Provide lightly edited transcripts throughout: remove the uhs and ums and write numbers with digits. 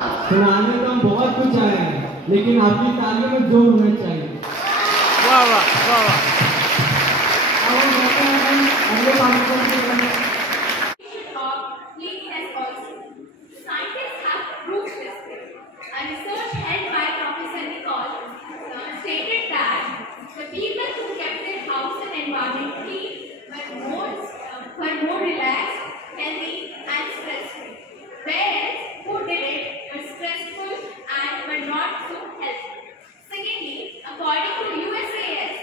सुनाने तो हम बहुत कुछ आए हैं, लेकिन आपकी तालियों में जोर होना चाहिए। वाह वाह वाह वाह। अगले पार्टिसिपेंट के लिए scientists have proved this. A research held by Professor Nicole stated that the people who kept their house and environment clean were more relaxed, healthy, and stress-free, whereas who did it were stressful and were not so healthy. Secondly, according to USAS,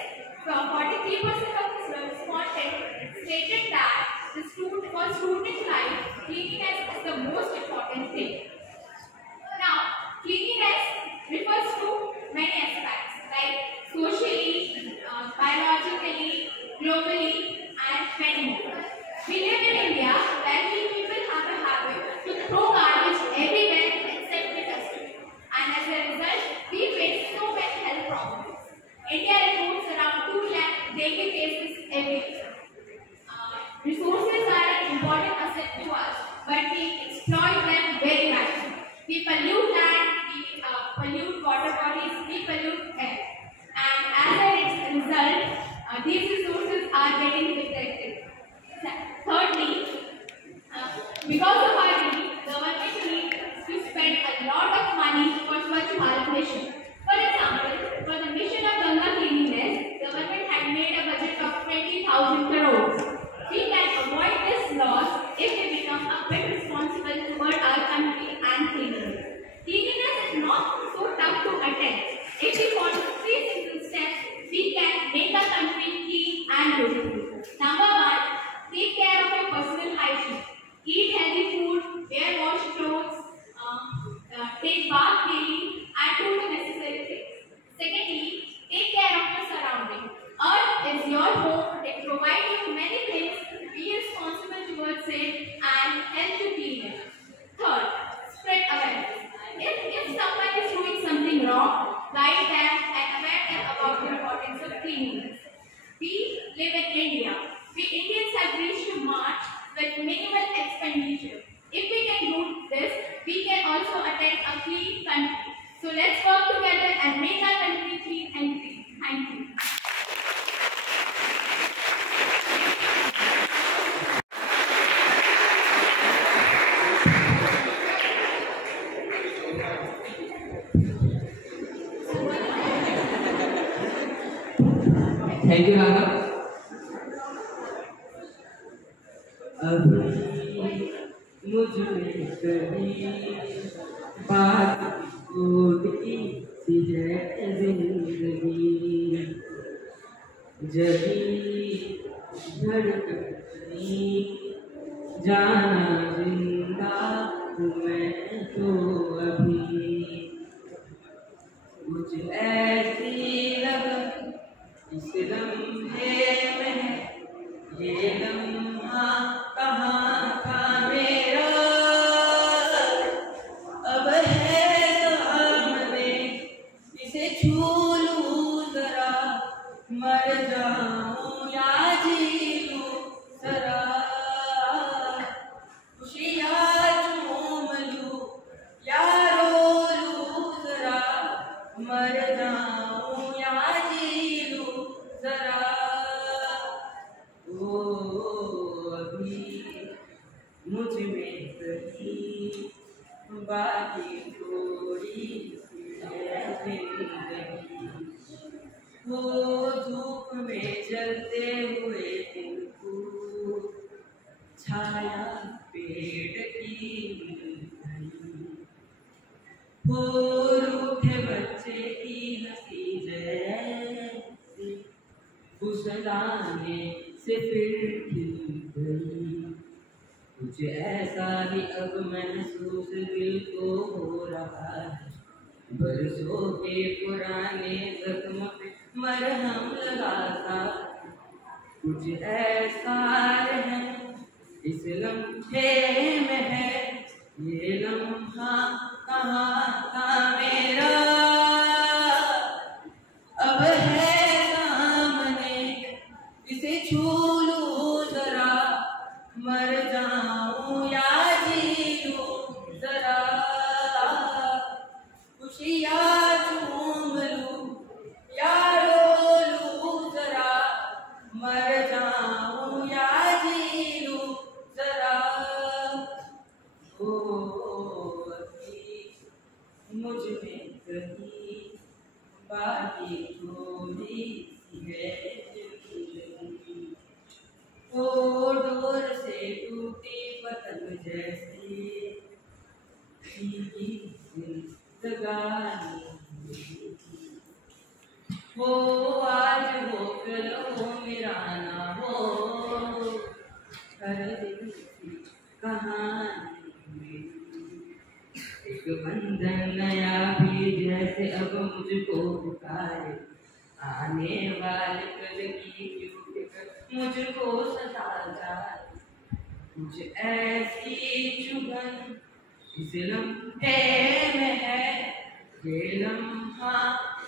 43% of the respondents stated that for student life, cleanliness is the most important thing. Now, cleanliness refers to many aspects like socially, biologically, globally, and many more. We live in India where we people have a habit to throw garbage everywhere except the dustbin, and as a result, we face so many health problems. India reports around 2 lakh dengue cases every year. Resources are an important asset to us, but we exploit them very badly. We pollute land, we pollute water bodies, we pollute air. And as a result, these resources are getting neglected. Thirdly, because of our need, government needs to spend a lot of money for Swachh Bharat mission. For example, for the mission of Ganga cleanliness, government had made a budget of 20,000 crores. We can avoid this loss if we become a bit responsible toward our country and cleanliness. Cleanliness is not so tough to attain. If we follow 3 simple steps, we can make our country clean and beautiful. Number 1, take care of your personal hygiene. Eat healthy food, wear washed clothes, take bath daily, and do the necessary things. Secondly, take care of your surroundings. Earth is your home. It provides you many things. Be responsible towards it and help to clean it. Third, spread awareness. If someone is doing something wrong, guide them and aware them about the importance of cleanliness. We live in India. We Indians have reached to March with minimal expenditure. If we can do this, we can also attain a clean country. So let's work together and make our country clean and green. Thank you. Thank you Radha. अभी मुझ में कभी बात टूटी सी है जिंदगी, जभी धड़कनी जाना जिंदा हूँ मैं तो अभी, कुछ ऐसी लगन इस लम्हे में, ये लम्हा कहाँ था मेरा, अब है सामने इसे छू लूं जरा, मर जाऊं या जी लूं जरा, खुशियाँ चूम लूं या रो लूं जरा, मर जाऊं या जी लूं जरा। ओ अभी मुझ में कहीं बाकी थोड़ी है जिंदगी, वो धूप में जलते हुए दिन को छाया पेड़ की वो रूठे बच्चे की हंसी जैसी फुसलाने से फिर खिल गई, कुछ ऐसा ही अब महसूस दिल को हो रहा है, बरसों के पुराने जख्म पे मरहम लगाता, कुछ ऐसा है इस लम्हे में है, ये लम्हा कहाँ था मेरा, अब है सामने इसे छू लूं जरा, मर जाऊं या जी लूं जरा। मुझ में कहीं बाकी थोड़ी सी है जिंदगी। ओ डोर से टूटी पतंग जैसी भीगी जिंदगानी। हो आज हो कल हो मेरा ना हो, हर दिन की कहानी। एक बंधन नया भी जैसे अब मुझको पुकारे, आने वाले कल की क्यों फिक्र मुझको सता जाए। मुझे ऐसी चुभन इस लम्हे में है, ये लम्हा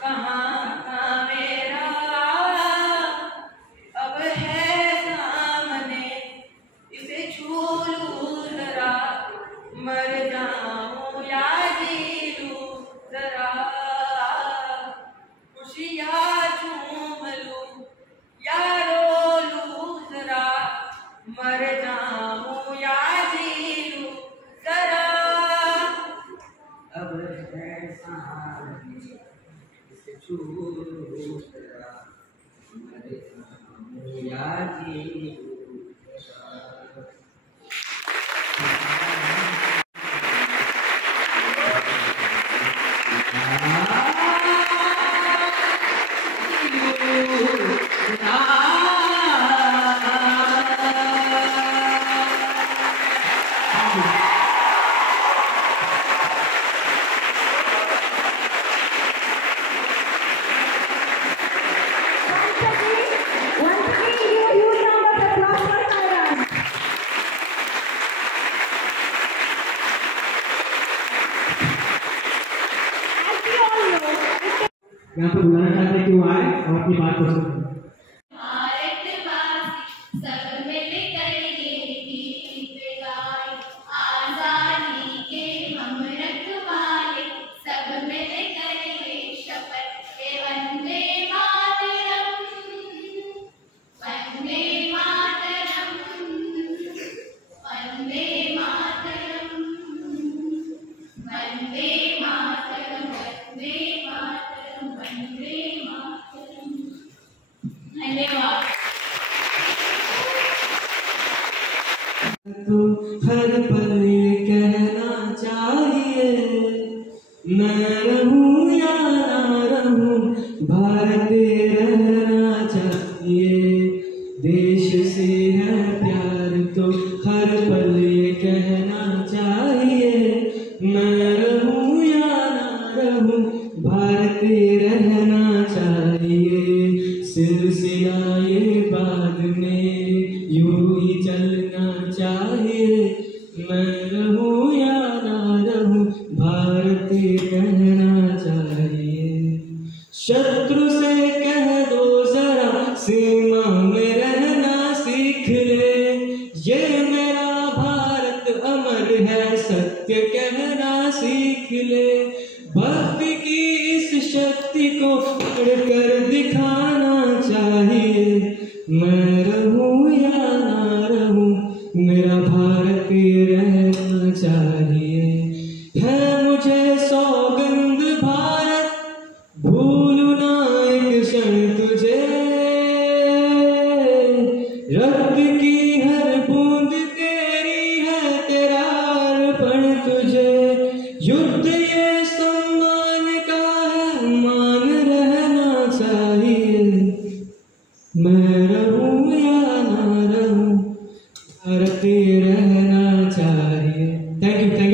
कहाँ था मेरा, अब है सामने इसे छू लूं जरा, मर जाऊं या जी लूं जरा। खुशियाँ झूम लूं या रो लूं जरा, मर जाऊं या जी लूं जरा। अब है सामने इसे छू लूं जरा, मर जाऊं या जी लूं जरा। यहाँ पर बुलाना चाहते हैं कि वो आए और अपनी बात को सुने। भारतवासी सब मिलकर ये गीत गाएं, आजादी के हम रखवाले सब मिलकर ये शपथ के वंदे मातरम, वंदे मातरम, वंदे मातरम, वंदे मातरम, वंदे मातरम, वंदे मातरम। धन्यवाद। तो हर पल ये कहना चाहिए, मैं रहूं या ना रहूं भारत रहना चाहिए। देश से है प्यार तो हर पल ये कहना चाहिए, मैं रहूं या ना रहूं भारत रहना चाहिए। सिलसिला ये बाद में यूं ही चलना चाहिए, मैं रहूं या ना रहूं भारत रहना चाहिए। शत्रु से कह दो जरा सीमा में रहना सीख ले, ये मेरा भारत अमर है सत्य कहना सीख ले। भक्ति की इस शक्ति को पढ़कर दिखाना चाहिए, मैं रहूं या ना रहूं मेरा भारत रहना चाहिए। है मुझे सौगंध भारत भूलूं ना एक क्षण तुझे, रक्त की हर बूंद तेरी है तेरा अर्पण तुझे। युद्ध ये सम्मान का है मान रहना चाहिए, मैं रहूं या ना रहूं भारत रहना चाहिए। Thank you.